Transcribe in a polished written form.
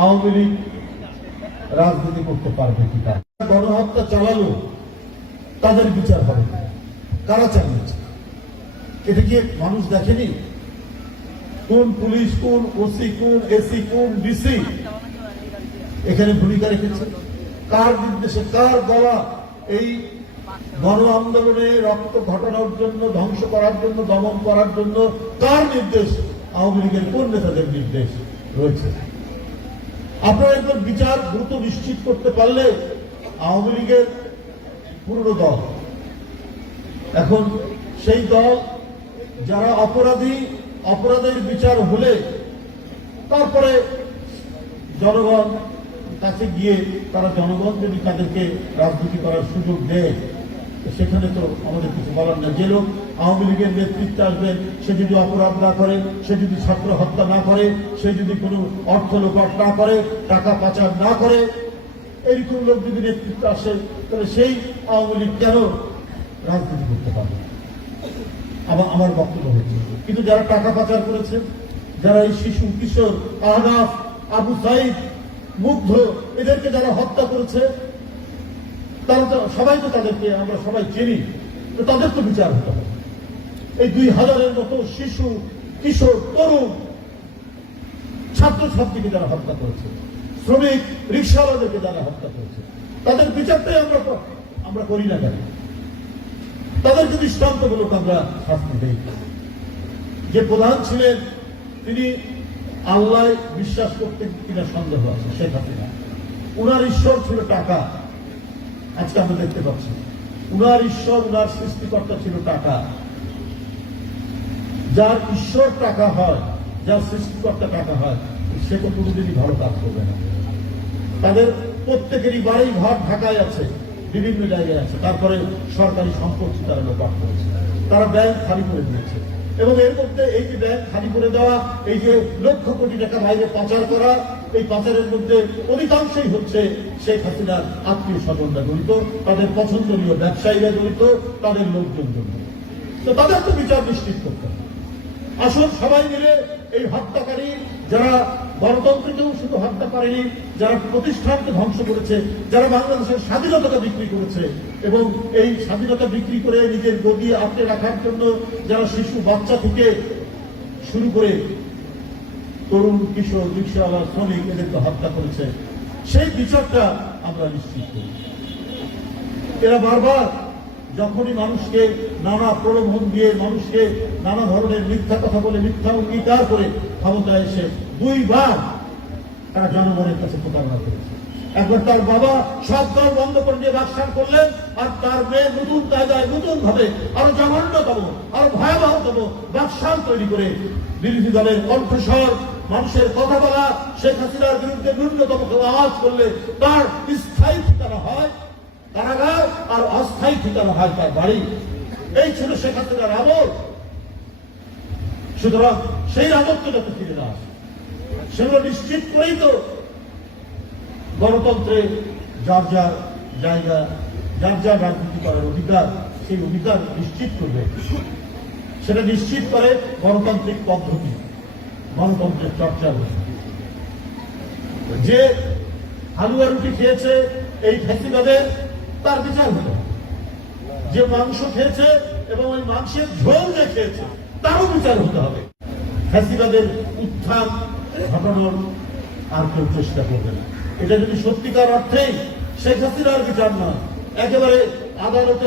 আওয়ামী লীগ রাজনীতি করতে পারবে কিনা, গণহত্যা চালালো তাদের বিচার হবে, কারা চালিয়েছে এটা কি মানুষ দেখেনি? কোন পুলিশ, কোন ওসি, কোন এসি, কোন ডিসি এখানে ভূমিকা রেখেছে? কার নির্দেশে, কার গলা এই গণ আন্দোলনে রক্ত ঘটানোর জন্য, ধ্বংস করার জন্য, দমন করার জন্য কার নির্দেশ? আওয়ামী লীগের কোন নেতাদের নির্দেশ রয়েছে? আপনারা একবার বিচার দ্রুত নিশ্চিত করতে পারলে আওয়ামী লীগের পুরনো দল, এখন সেই দল যারা অপরাধী, অপরাধের বিচার হলে তারপরে জনগণ কাছে গিয়ে তারা, জনগণ যদি তাদেরকে রাজনীতি করার সুযোগ দেয়, সেখানে তো আমাদের কিছু বলার না। যে লোক আওয়ামী লীগের নেতৃত্বে আসবে, সে যদি অপরাধ না করে, সে যদি ছাত্র হত্যা না করে, সে যদি কোনো অর্থ লোপাট না করে, টাকা পাচার না করে, এইরকম লোক যদি নেতৃত্বে আসে, তাহলে সেই আওয়ামী লীগ কেন রাজনীতি করতে পারবে? আমার বক্তব্য হচ্ছে, কিন্তু যারা টাকা পাচার করেছে, যারা এই শিশু, কিশোর, আহনাফ, আবু সাইদ, মুগ্ধ, এদেরকে যারা হত্যা করেছে, তারা তো সবাই, তো তাদেরকে আমরা সবাই চিনি, তো তাদের তো বিচার হতে হবে। এই 2000-এর মতো শিশু, কিশোর, তরুণ, ছাত্রছাত্রীকে যারা হত্যা করেছে, শ্রমিক, রিক্সাওয়ালাদেরকে যারা হত্যা করেছে, তাদের বিচারটাই আমরা করি না কেন? তাদেরকে দৃষ্টান্তমূলক আমরা শাস্তি দেই। যে প্রধান ছিলেন, তিনি আল্লাহ বিশ্বাস করতেন কিনা সন্দেহ আছে, শেখ হাসিনা। উনার ঈশ্বর ছিল টাকা। আজকে আমরা দেখতে পাচ্ছি উনার ঈশ্বর, উনার সৃষ্টিকর্তা ছিল টাকা। যার ঈশ্বর টাকা হয়, যার সৃষ্টিকর্তা টাকা হয়, সে তো কোনোদিনই ভালো কাজ করবে না। তাদের প্রত্যেকেরই বাড়ি ঘর ঢাকায় আছে, বিভিন্ন জায়গায় আছে, তারপরে সরকারি সম্পত্তি তারা লোপাট করেছে, তারা ব্যাংক খালি করে দিয়েছে। এবং এর মধ্যে এই যে ব্যাংক খালি করে দেওয়া, এই যে লক্ষ কোটি টাকা বাইরে পাচার করা, এই পাচারের মধ্যে অধিকাংশই হচ্ছে শেখ হাসিনার আত্মীয় স্বজনরা জড়িত, তাদের পছন্দনীয় ব্যবসায়ীরা জড়িত, তাদের লোকজন জড়িত। তো তাদের তো বিচার নিশ্চিত করতে হবে। আসুন সবাই মিলে এই হত্যাকারী, যারা গণতন্ত্রকেও শুধু হত্যা করেনি, যারা প্রতিষ্ঠানকে ধ্বংস করেছে, যারা বাংলাদেশের স্বাধীনতা বিক্রি করেছে, এবং এই স্বাধীনতা বিক্রি করে নিজের গদি আঁকড়ে রাখার জন্য যারা শিশু, বাচ্চা থেকে শুরু করে তরুণ, কিশোর, রিক্সাওয়ালা, শ্রমিক, এদেরকে হত্যা করেছে, সেই বিচারটা আমরা নিশ্চিত করি। এরা বারবার যখনই মানুষকে নানা প্রলোভন দিয়ে, মানুষকে নানা ধরনের মিথ্যা কথা বলে, মিথ্যা অঙ্গীকার করে ক্ষমতায় এসে 2 বার তারা জনগণের কাছে প্রতারণা করেছে। একবার তার বাবা সব দল বন্ধ করে দিয়ে বাকশাল করলেন, আর তার মেয়ে নতুন কায়দায়, নতুন ভাবে, আরো জঘন্যতম, আরো ভয়াবহতম বাকশাল তৈরি করে বিরোধী দলের কণ্ঠস্বর, মানুষের কথা বলা, শেখ হাসিনার বিরুদ্ধে ন্যূনতম আওয়াজ করলে তার স্থায়ী ঠিকানা হয় কারাগার, আর অস্থায়ী ঠিকানা হয় তার বাড়ি। এই ছিল শেখ হাসিনার আমল। সুতরাং সেই রাজত্ব যাতে ফিরে না আসে, সেগুলো নিশ্চিত করেই তো গণতন্ত্রে যার যার জায়গা, যার যার রাজনীতি করার অধিকার, সেই অধিকার নিশ্চিত করবে। সেটা নিশ্চিত করে গণতান্ত্রিক পদ্ধতি, গণতন্ত্রের চর্চা। যে হালুয়া রুটি খেয়েছে এই ফ্যাসিবাদের, তার বিচার হতে হবে। যে মাংস খেয়েছে এবং ওই মাংসের ঝোল যে খেয়েছে, তারও বিচার হতে হবে। ফ্যাসিবাদের উত্থান ঘটানোর আর কেউ চেষ্টা করবে না। এটা যদি সত্যিকার অর্থেই শেখ হাসিনার বিচার নয়, একেবারে আদালতে